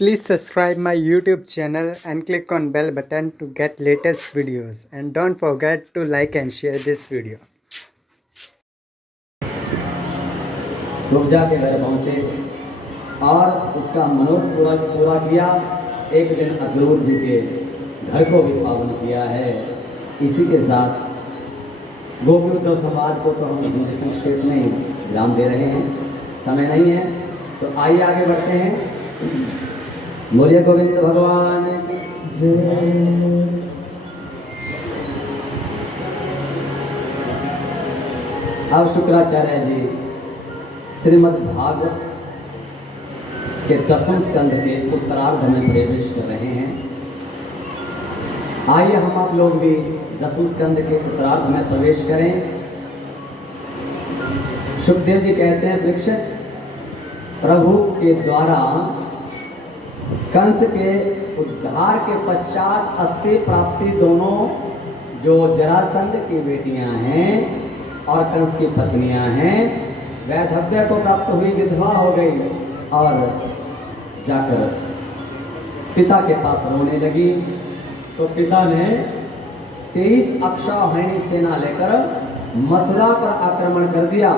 Please subscribe my YouTube channel and click on bell button to get latest videos, and don't forget to like and share this video. रुकजा के घर पहुंचे और उसका मनोरथ पूरा किया। एक दिन अक्रूर जी के घर को भी पावन किया है। इसी के साथ गोपी उद्धव संवाद को तो हम हिंदी संक्षेप में विराम दे रहे हैं, समय नहीं है, तो आइए आगे बढ़ते हैं। बोलिए गोविंद भगवान जय। अब शुक्राचार्य जी श्रीमद् भागवत के 10वें स्कंध के उत्तरार्ध में प्रवेश कर रहे हैं। आइए हम आप लोग भी 10वें स्कंध के उत्तरार्ध में प्रवेश करें। सुखदेव जी कहते हैं, वृक्षज प्रभु के द्वारा कंस के उद्धार के पश्चात अस्ति प्राप्ति दोनों जो जरासंध की बेटियां हैं और कंस की पत्नियां हैं, वैधव्य को प्राप्त हुई, विधवा हो गई और जाकर पिता के पास रोने लगी। तो पिता ने 23 अक्षौहिणी सेना लेकर मथुरा पर आक्रमण कर दिया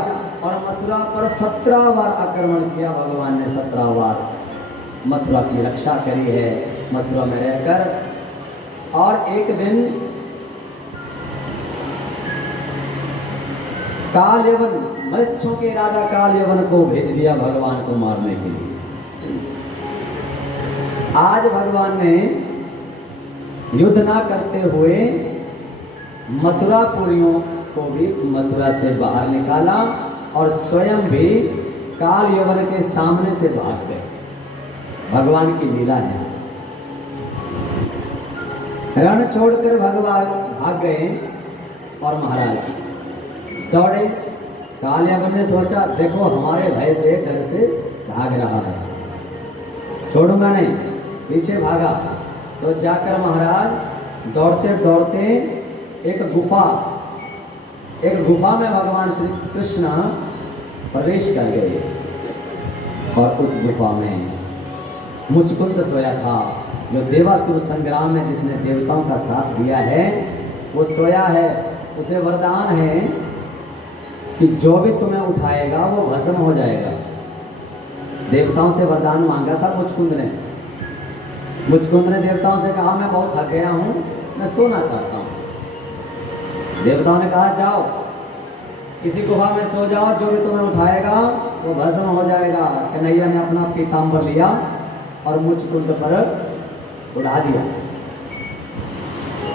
और मथुरा पर 17 बार आक्रमण किया। भगवान ने 17 बार मथुरा की रक्षा करी है, मथुरा में रहकर। और एक दिन कालयवन, मृक्षों के राजा कालयवन को भेज दिया भगवान को मारने के लिए। आज भगवान ने युद्ध ना करते हुए मथुरापुरियों को भी मथुरा से बाहर निकाला और स्वयं भी कालयवन के सामने से भाग गए। भगवान की लीला है। रण छोड़कर भगवान भाग गए और महाराज दौड़े। कालयवन ने सोचा, देखो हमारे भय से, डर से भाग रहा है, छोड़ूंगा नहीं, पीछे भागा। तो जाकर महाराज दौड़ते दौड़ते एक गुफा में भगवान श्री कृष्ण प्रवेश कर गए और उस गुफा में मुचकुंद सोया था। जो देवासुर संग्राम में जिसने देवताओं का साथ दिया है वो सोया है। उसे वरदान है कि जो भी तुम्हें उठाएगा वो भस्म हो जाएगा। देवताओं से वरदान मांगा था मुचकुंद ने। मुचकुंद ने देवताओं से कहा, मैं बहुत थक गया हूं, मैं सोना चाहता हूं। देवताओं ने कहा, जाओ किसी गुफा में सो जाओ, जो भी तुम्हें उठाएगा वो भस्म हो जाएगा। कन्हैया ने अपना पीताम्बर लिया और मुचकुंद पर उड़ा दिया।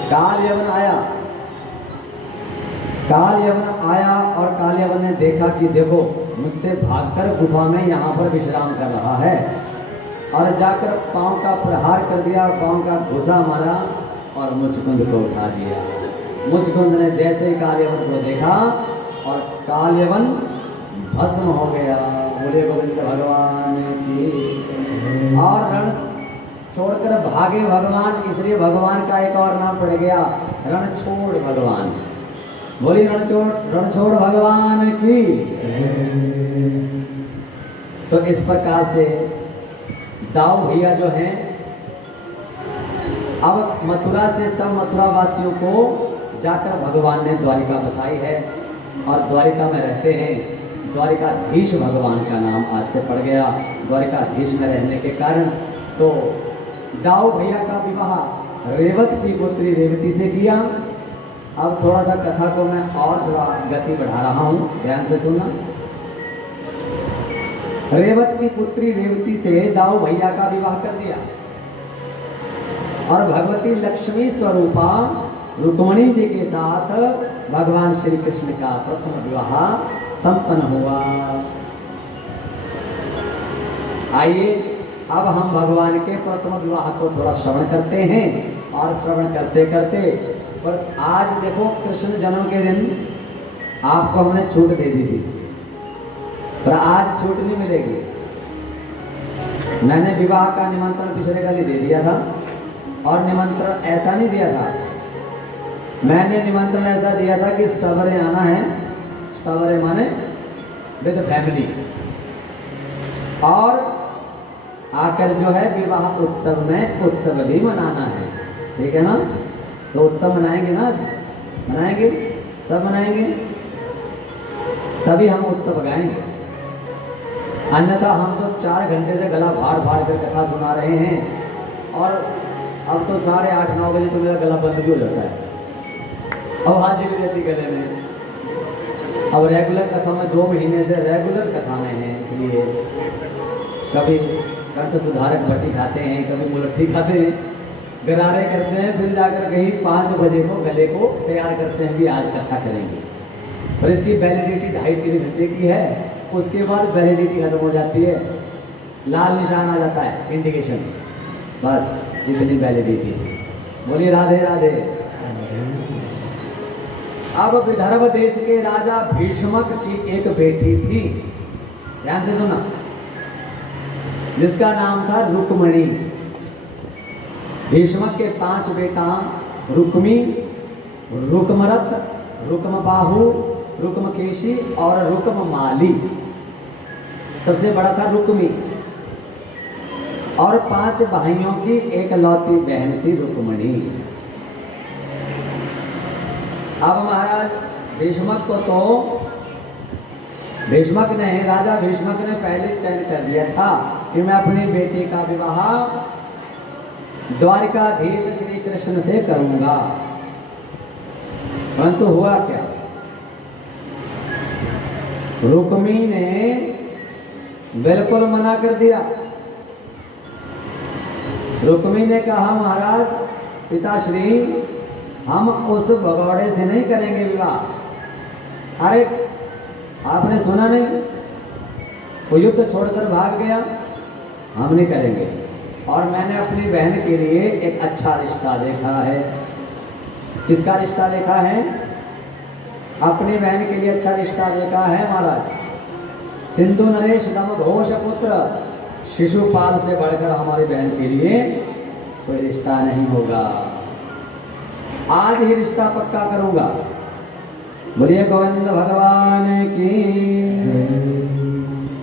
कालयवन आया और कालयवन ने देखा कि देखो मुझसे भागकर गुफा में यहाँ पर विश्राम कर रहा है, और जाकर पांव का प्रहार कर दिया, पांव का घुसा मारा और मुचकुंद को उठा दिया। मुचकुंद ने जैसे ही कालयवन को देखा और कालयवन भस्म हो गया। बोले गोविंद भगवान की। और रण छोड़कर भागे भगवान, इसलिए भगवान का एक और नाम पड़ गया रणछोड़ भगवान। बोली रणछोड़ भगवान की। तो इस प्रकार से दाऊ भैया जो हैं, अब मथुरा से सब मथुरा वासियों को जाकर भगवान ने द्वारिका बसाई है और द्वारिका में रहते हैं। द्वारिकाधीश भगवान का नाम आज से पड़ गया। द्वारिकाधीश में रहने के कारण तो दाऊ भैया का विवाह रेवत की पुत्री रेवती से किया। अब थोड़ा सा कथा को मैं और थोड़ा गति बढ़ा रहा हूं, ध्यान से सुनना। रेवत की पुत्री रेवती से दाऊ भैया का विवाह कर दिया और भगवती लक्ष्मी स्वरूपा रुक्मणी जी के साथ भगवान श्री कृष्ण का प्रथम विवाह संपन्न हुआ। आइए अब हम भगवान के प्रथम विवाह को थोड़ा श्रवण करते हैं। और श्रवण करते करते, पर आज देखो कृष्ण जन्म के दिन आपको हमने छूट दे दी थी, पर आज छूट नहीं मिलेगी। मैंने विवाह का निमंत्रण पिछले कल ही दे दिया था और निमंत्रण ऐसा नहीं दिया था। मैंने निमंत्रण ऐसा दिया था कि स्टवरे आना है, स्टवरे माने विद फैमिली। और आकर जो है विवाह उत्सव में उत्सव भी मनाना है, ठीक है ना। तो उत्सव मनाएंगे ना, मनाएंगे, सब मनाएंगे, तभी हम उत्सव गाएंगे। अन्यथा हम तो 4 घंटे से गला फाड़ फाड़ कर कथा सुना रहे हैं, और अब तो 8:30-9 बजे तो मेरा गला बंद भी हो जाता है, अब हाजिर रहती गले में। अब रेगुलर कथा में 2 महीने से रेगुलर कथा में है, इसलिए कभी कंठ सुधारक भट्टी खाते हैं, कभी मुलट्ठी खाते हैं, गरारे करते हैं, फिर जाकर कहीं 5 बजे को गले को तैयार करते हैं कि आज कथा करेंगे। और इसकी वैलिडिटी 2.5-3 घंटे की है, उसके बाद वैलिडिटी खत्म हो जाती है, लाल निशान आ जाता है, इंडिकेशन, बस इतनी वैलिडिटी। बोलिए राधे राधे। अब विदर्भ देश के राजा भीष्मक की एक बेटी थी, ध्यान से सुना, जिसका नाम था रुक्मणी। भीष्मक के 5 बेटा, रुक्मी, रुक्मरथ, रुक्मबाहु, रुक्मकेशी और रुक्ममाली। सबसे बड़ा था रुक्मी, और 5 भाइयों की एक लौती बहन थी रुक्मणी। अब महाराज भीष्मक को तो राजा भीष्मक ने पहले चयन कर दिया था कि मैं अपनी बेटी का विवाह द्वारिकाधीश श्री कृष्ण से करूंगा। परंतु हुआ क्या, रुक्मी ने बिल्कुल मना कर दिया। रुक्मी ने कहा महाराज पिताश्री, हम उस भगौड़े से नहीं करेंगे विवाह। अरे आपने सुना नहीं, वो युद्ध छोड़कर भाग गया, हम नहीं करेंगे। और मैंने अपनी बहन के लिए एक अच्छा रिश्ता देखा है। किसका रिश्ता देखा है? अपनी बहन के लिए अच्छा रिश्ता देखा है महाराज। सिंधु नरेश दम घोष पुत्र शिशुपाल से बढ़कर हमारी बहन के लिए कोई रिश्ता नहीं होगा। आज ही रिश्ता पक्का करूंगा। बोलिए गोविंद भगवान की।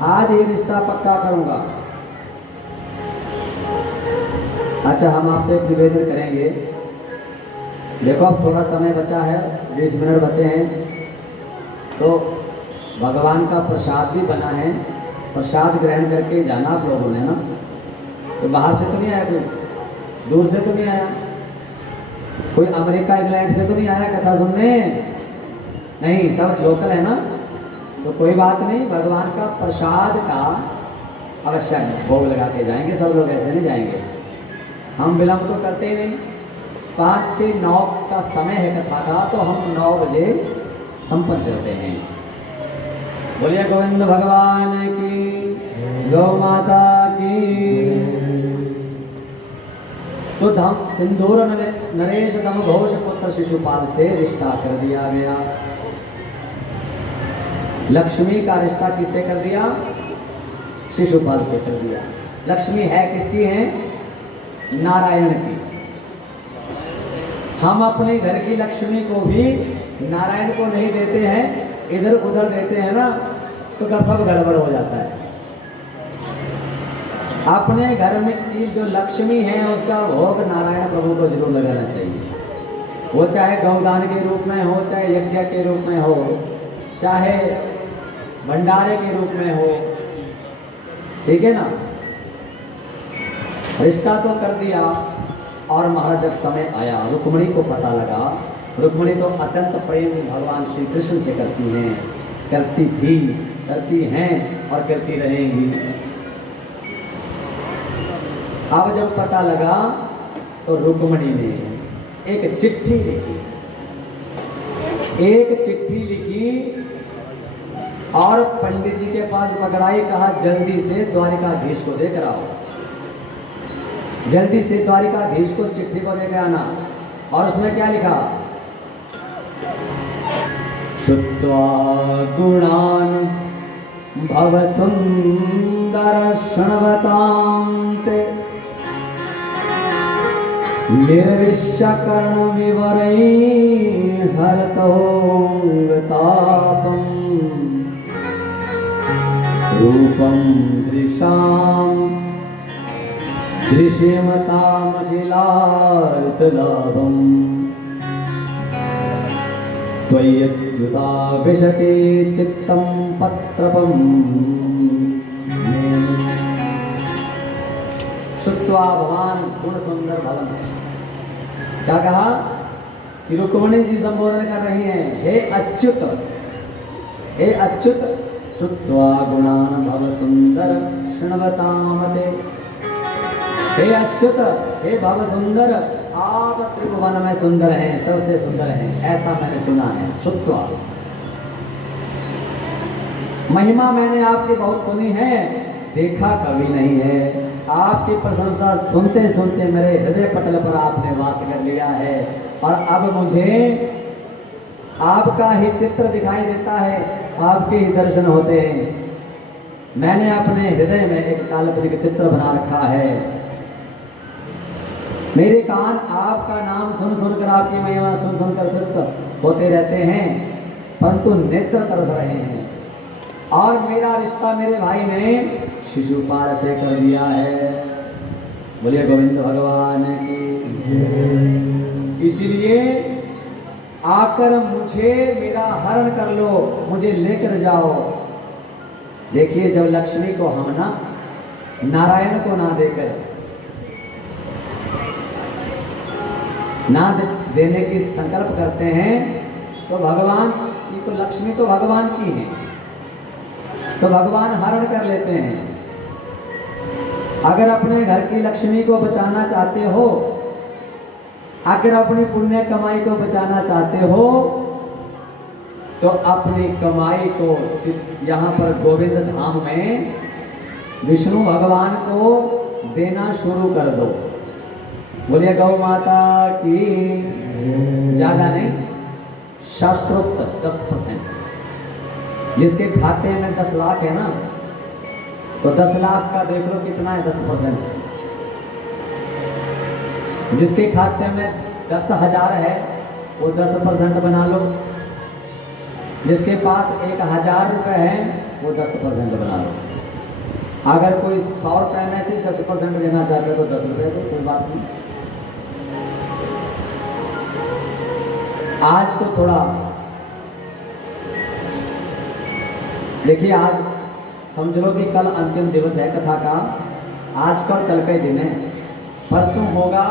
आज ही रिश्ता पक्का करूंगा। अच्छा, हम आपसे एक निवेदन करेंगे। देखो अब थोड़ा समय बचा है, 20 मिनट बचे हैं, तो भगवान का प्रसाद भी बना है, प्रसाद ग्रहण करके जाना आप लोगों ने ना। तो बाहर से तो नहीं आया, कोई दूर से तो नहीं आया, कोई अमेरिका इंग्लैंड से तो नहीं आया कथा सुनने, नहीं, सब लोकल है ना। तो कोई बात नहीं, भगवान का प्रसाद का अवश्य भोग लगा के जाएंगे सब लोग, ऐसे नहीं जाएंगे। हम विलंब तो करते ही नहीं। 5 से 9 का समय है कथा का, तो हम 9 बजे संपन्न करते हैं। बोलिए गोविंद भगवान की, गौ माता की। तो धम सिंदूर नरेश दम घोष पुत्र शिशुपाल से रिश्ता कर दिया गया। लक्ष्मी का रिश्ता किससे कर दिया? शिशुपाल से कर दिया। लक्ष्मी है किसकी है? नारायण की। हम अपने घर की लक्ष्मी को भी नारायण को नहीं देते हैं, इधर उधर देते हैं ना, तो सब गड़बड़ हो जाता है। अपने घर में की जो लक्ष्मी है उसका भोग नारायण प्रभु को जरूर लगाना चाहिए। वो चाहे गौदान के रूप में हो, चाहे यज्ञ के रूप में हो, चाहे भंडारे के रूप में हो, ठीक है ना। रिश्ता तो कर दिया। और महाराज जब समय आया, रुक्मणी को पता लगा, रुक्मणी तो अत्यंत प्रेम भगवान श्री कृष्ण से करती हैं, करती थी, करती हैं और करती रहेंगी। अब जब पता लगा तो रुक्मणी ने एक चिट्ठी लिखी, और पंडित जी के पास पकड़ाई, कहा जल्दी से द्वारिकाधीश को देकर आओ, जल्दी से द्वारिकाधीश को चिट्ठी को देकर आना। और उसमें क्या लिखा? श्रुत्वा गुणान भव सुंदर शृण्वतान्ते निर्विश्य कर्ण विवरै हरतोंगतापम् रूपं दृशां दृश्यमतामखिलार्थलाभम् त्वय्यच्युता विशति चित्तं पत्रपम् श्रुत्वा भगवान गुण सुंदर भवन। क्या कहा कि रुक्मिणी जी संबोधन कर रही हैं, हे अच्युत, हे अच्युत, श्रुत्वा गुणान भव सुंदर शृण्वतामते। हे अच्युत, हे भव सुंदर, आप त्रिभुवन में सुंदर हैं, सबसे सुंदर हैं, ऐसा मैंने सुना है। श्रुत्वा, महिमा मैंने आपकी बहुत सुनी है, देखा कभी नहीं है। आपकी प्रशंसा सुनते सुनते मेरे हृदय पटल पर आपने वास कर लिया है, और अब मुझे आपका ही चित्र दिखाई देता है, आपके ही दर्शन होते हैं। मैंने अपने हृदय में एक काल्पनिक चित्र बना रखा है। मेरे कान आपका नाम सुन सुनकर, आपकी महिमा सुन सुनकर तृप्त होते रहते हैं, परंतु नेत्र तरस रहे हैं। और मेरा रिश्ता मेरे भाई ने शिशुपाल से कर दिया है। बोलिए गोविंद भगवान की। इसीलिए आकर मुझे मेरा हरण कर लो, मुझे लेकर जाओ। देखिए, जब लक्ष्मी को हम ना नारायण को ना देकर देने की संकल्प करते हैं, तो भगवान की, तो लक्ष्मी तो भगवान की है, तो भगवान हरण कर लेते हैं। अगर अपने घर की लक्ष्मी को बचाना चाहते हो, अगर अपनी पुण्य कमाई को बचाना चाहते हो, तो अपनी कमाई को यहाँ पर गोविंद धाम में विष्णु भगवान को देना शुरू कर दो। बोलिए गौ माता की। ज्यादा नहीं, शास्त्रोक्त 10%। जिसके खाते में 10 लाख है ना, तो 10 लाख का देख लो कितना है, 10%। जिसके खाते में 10,000 है, वो 10% बना लो। जिसके पास 1,000 रुपये है, वो 10% बना लो। अगर कोई 100 रुपये में से 10% देना चाहते हो, तो 10 रुपये दो, कोई बात नहीं। आज तो थोड़ा देखिए, आज समझ लो कि कल अंतिम दिवस है कथा का। आज कल का ही दिन है। परसों होगा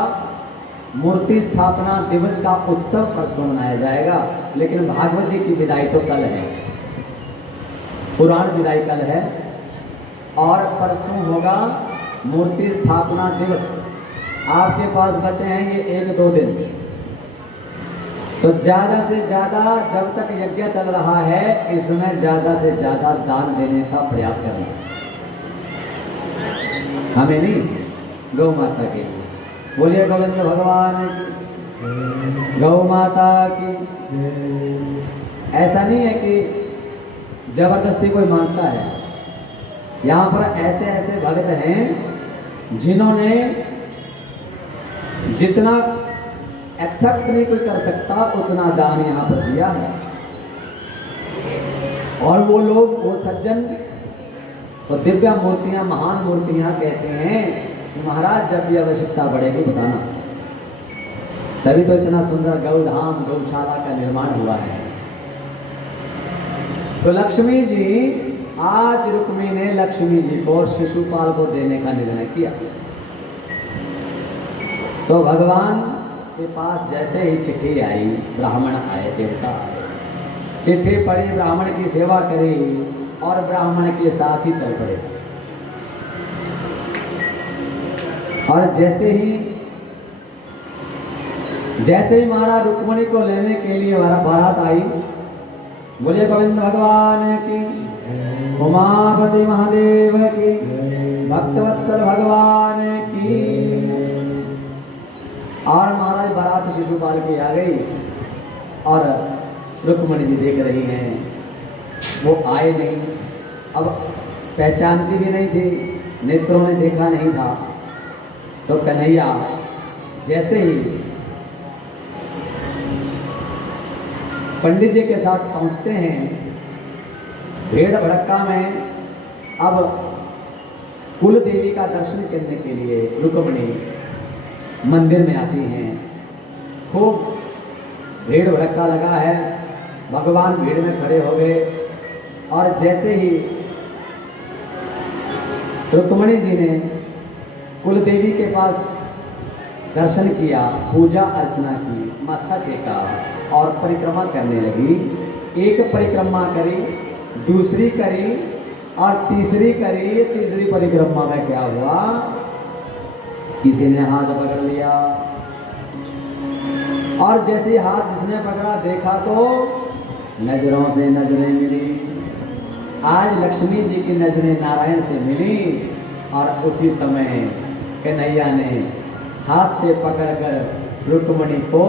मूर्ति स्थापना दिवस का उत्सव, परसों मनाया जाएगा। लेकिन भागवत जी की विदाई तो कल है, पुराण विदाई कल है, और परसों होगा मूर्ति स्थापना दिवस। आपके पास बचे हैं ये 1-2 दिन, तो ज्यादा से ज्यादा जब तक यज्ञ चल रहा है, इसमें ज्यादा से ज्यादा दान देने का प्रयास करना। हमें नहीं, गौ माता की। बोलिए गोविंद भगवान की, गौ माता की। ऐसा नहीं है कि जबरदस्ती कोई मांगता है। यहाँ पर ऐसे ऐसे भक्त हैं जिन्होंने जितना एक्सेप्ट नहीं कोई कर सकता, उतना दान यहाँ पर दिया है। और वो लोग, वो सज्जन, तो दिव्य मूर्तियां, महान मूर्तियां कहते हैं कि महाराज जब भी आवश्यकता बढ़ेगी बताना। तभी तो इतना सुंदर गौधाम, गौशाला का निर्माण हुआ है। तो लक्ष्मी जी, आज रुक्मी ने लक्ष्मी जी को शिशुपाल को देने का निर्णय किया। तो भगवान के पास जैसे ही चिट्ठी आई, ब्राह्मण आए, देवता आए, चिट्ठी पढ़ी, ब्राह्मण की सेवा करी और ब्राह्मण के साथ ही चल पड़े। और जैसे ही महाराज रुक्मिणी को लेने के लिए बारात आई, बोलिए गोविंद भगवान की, उमापति महादेव की, भक्तवत्सल भगवान की। और महाराज बारात शिशुपाल की आ गई, और रुक्मिणी जी देख रही हैं, वो आए नहीं। अब पहचानती भी नहीं थी, नेत्रों ने देखा नहीं था। तो कन्हैया जैसे ही पंडित जी के साथ पहुंचते हैं, भीड़ भड़क्का में अब कुल देवी का दर्शन करने के लिए रुक्मिणी मंदिर में आती हैं। खूब भीड़ भड़क्का लगा है, भगवान भीड़ में खड़े हो गए और जैसे ही रुक्मिणी जी ने कुल देवी के पास दर्शन किया, पूजा अर्चना की, माथा टेका और परिक्रमा करने लगी। एक परिक्रमा करी, दूसरी करी और तीसरी करी। तीसरी परिक्रमा में क्या हुआ, किसी ने हाथ पकड़ लिया और जैसे हाथ जिसने पकड़ा देखा तो नजरों से नजरें मिली। आज लक्ष्मी जी की नजरें नारायण से मिली और उसी समय कन्हैया ने हाथ से पकड़कर रुक्मिणी को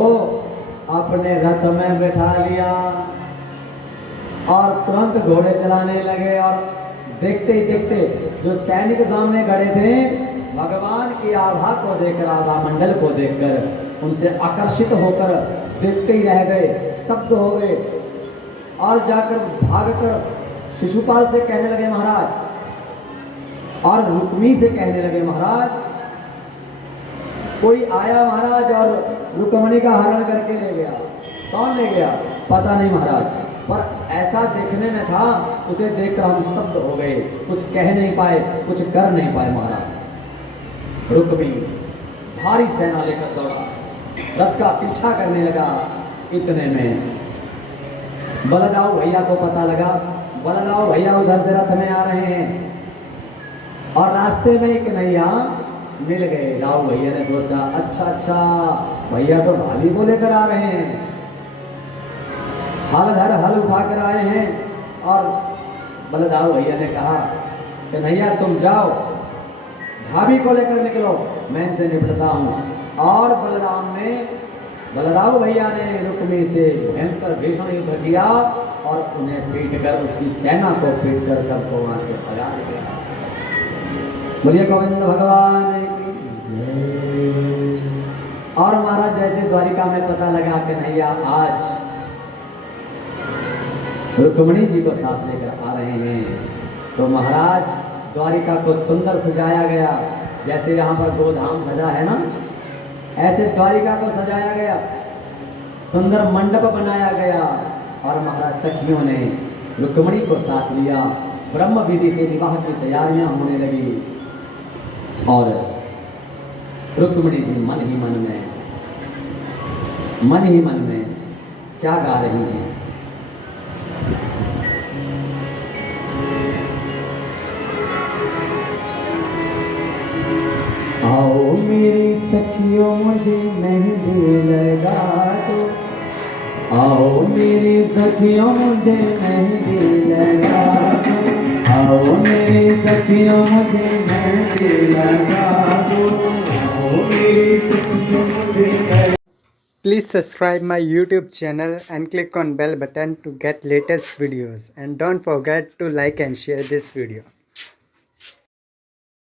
अपने रथ में बैठा लिया और तुरंत घोड़े चलाने लगे। और देखते ही देखते जो सैनिक सामने खड़े थे, भगवान की आभा को देखकर, आभा मंडल को देखकर उनसे आकर्षित होकर देखते ही रह गए, स्तब्ध हो गए और जाकर भागकर शिशुपाल से कहने लगे महाराज, और रुक्मी से कहने लगे महाराज कोई आया महाराज और रुक्मिणी का हरण करके ले गया। कौन ले गया पता नहीं महाराज, पर ऐसा देखने में था, उसे देखकर हम स्तब्ध हो गए, कुछ कह नहीं पाए, कुछ कर नहीं पाए महाराज। रुक्मी भारी सेना लेकर दौड़ा, रथ का पीछा करने लगा। इतने में बलदाऊ भैया को पता लगा, बलदाऊ भैया उधर से रथ में आ रहे हैं और रास्ते में एक कन्हैया मिल गए। दाऊ भैया ने सोचा अच्छा भैया तो भाभी को लेकर आ रहे हैं, हल धर हल उठाकर आए हैं। और बलदाऊ भैया ने कहा कन्हैया तुम जाओ, भाभी को लेकर निकलो, मैं इनसे निपटता हूँ। और बलदाऊ भैया ने रुक्मी से भयंकर भीषण युद्ध किया और उन्हें पीटकर, उसकी सेना को पीटकर सबको वहां से भगा दिया। बोलिए गोविंद भगवान की जय। और महाराज जैसे द्वारिका में पता लगा कन्हैया आज रुक्मिणी जी को साथ लेकर आ रहे हैं, तो महाराज द्वारिका को सुंदर सजाया गया। जैसे यहाँ पर गोधाम सजा है ना, ऐसे द्वारिका को सजाया गया, सुंदर मंडप बनाया गया। और महाराज सखियों ने रुक्मिणी को साथ लिया, ब्रह्म विधि से विवाह की तैयारियां होने लगी। और रुक्मिणी जी मन ही मन में क्या गा रही हैं। आओ मेरी सखियों मुझे मेहंदी लगा दो, आओ मेरी सखियों मुझे मेहंदी लगा दो, आओ मेरी सखियों मुझे मेहंदी लगा दो, आओ मेरी सखियों मुझे। Please subscribe my YouTube channel and click on bell button to get latest videos, and don't forget to like and share this video.